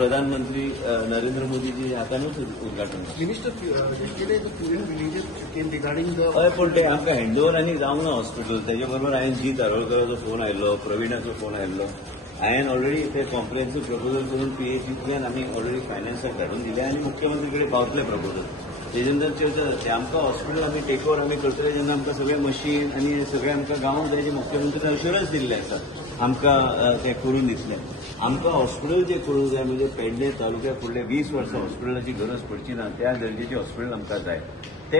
प्रधानमंत्री नरेंद्र मोदी जी हातानूच उद्घाटन. Minister, yesterday the Purin villages came regarding the. हय पूण ते आमकां हँडओव्हर आनी जावंक ना हॉस्पिटल. तेजे बरोबर हांवें जी तारोळकराचो फोन आयिल्लो, प्रवीणाचो फोन आयिल्लो. हांवें ऑलरेडी ते कॉम्प्रिहेन्सिव्ह प्रपोजल करून पीएचईंतल्यान आमी ऑलरेडी फायनान्साक धाडून दिले आनी मुख्यमंत्री कडेन पावतले प्रपोजल. तेजे नंतर चर्चा जातली. आमकां हॉस्पिटल आमी टेक ओव्हर आमी करतले जेन्ना आमकां सगळे मशीन आनी सगळें आमकां गांवांत जाय मुख्यमंत्र्यान अश्युरन्स दिल्ले आसा आमकां ते करून दितले. आमकां हॉस्पिटल जे करूंक जाय म्हणजे पेडणे तालुक्याक फुडले 20 वर्सां हॉस्पिटलाची गरज पडची ना त्या दर्जेचे हॉस्पिटल आमकां जाय. ते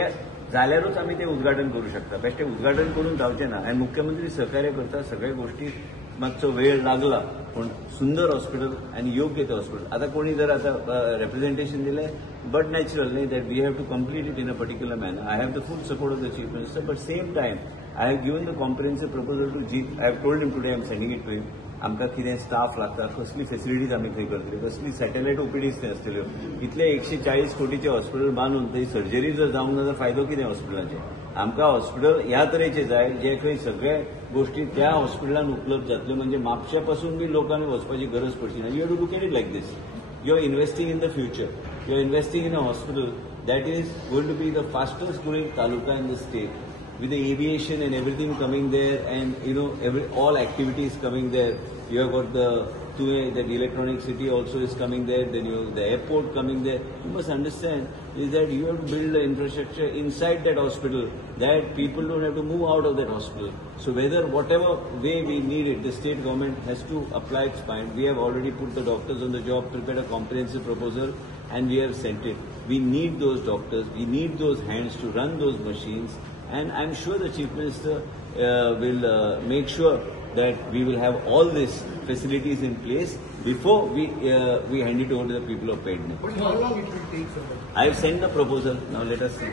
जाल्यारूच आमी ते उद्घाटन करू शकता. बेश्टे उद्घाटन करून जावचें ना. आनी मुख्यमंत्री सहकार्य करता. सगळ्या गोष्टी मातसो वेळ लागला पूण सुंदर हॉस्पिटल आनी योग्य ते हॉस्पिटल. आतां कोणी जर आतां रिप्रेझेंटेशन दिलें बट नॅचरल न्ही that we have to complete it in a particular manner. I have the full support of the chief minister but same time I have given the comprehensive proposal to Jeet. I have told him today I am sending it to him. आमकां कितें staff लागता, कसली facilities आमी थंय करतले, कसली satellite OPTs थंय आसतल्यो. इतले 140 कोटीचे हॉस्पिटल बांदून थंय सर्जरी जर जावंक ना जाल्यार फायदो कितें हॉस्पिटलाचे. आमकां हॉस्पिटल ह्या तरेचे जाय जे खंय सगळे गोष्टी त्या हॉस्पिटलान उपलब्ध जातल्यो म्हणजे म्हापश्या पासून बी लोकांनी वचपाची गरज पडची ना. You have to look at it like this. You are investing in the future. You are investing in a hospital that is going to be the fastest growing taluka in the state with the aviation and everything coming there and all activities coming there. You have got that electronic city also is coming there, then you have the airport coming there. You must understand is that you have to build the infrastructure inside that hospital that people don't have to move out of that hospital. So whatever way we need it, the state government has to apply its mind. We have already put the doctors on the job, prepared a comprehensive proposal and we have sent it. We need those doctors, we need those hands to run those machines, and I'm sure the Chief Minister will make sure that we will have all these facilities in place before we hand it over to the people of Pedne. But how long it will take, sir? I've sent the proposal, now let us see.